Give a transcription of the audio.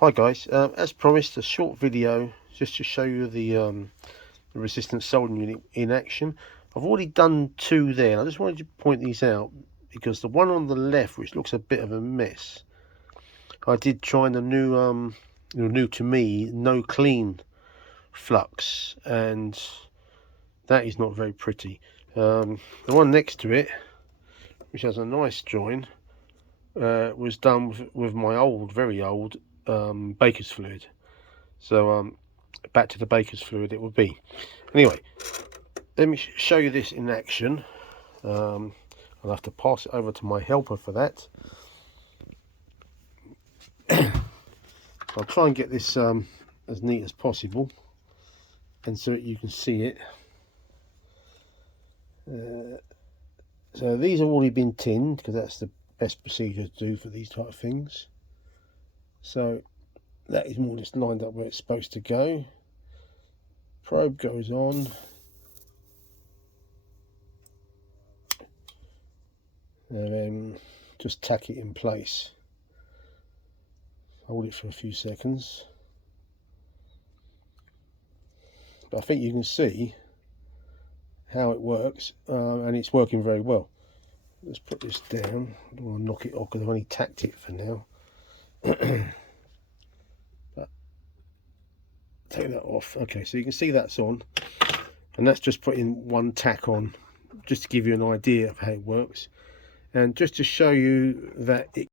Hi guys, as promised, a short video just to show you the resistance soldering unit in action. I've already done two there, and I just wanted to point these out because the one on the left, which looks a bit of a mess, I did try the new to me, no clean flux, and that is not very pretty. The one next to it, which has a nice join, was done with my old, very old baker's fluid. So back to the baker's fluid it will be. Anyway, let me show you this in action. I'll have to pass it over to my helper for that. I'll try and get this as neat as possible, and so that you can see it. So these have already been tinned because that's the best procedure to do for these type of things. So that is more or less lined up where it's supposed to go. Probe goes on. And then just tack it in place. Hold it for a few seconds. But I think you can see how it works, and it's working very well. Let's put this down. I don't want to knock it off because I've only tacked it for now. But take that off. Okay, so you can see that's on, and that's just putting one tack on, just to give you an idea of how it works, and just to show you that it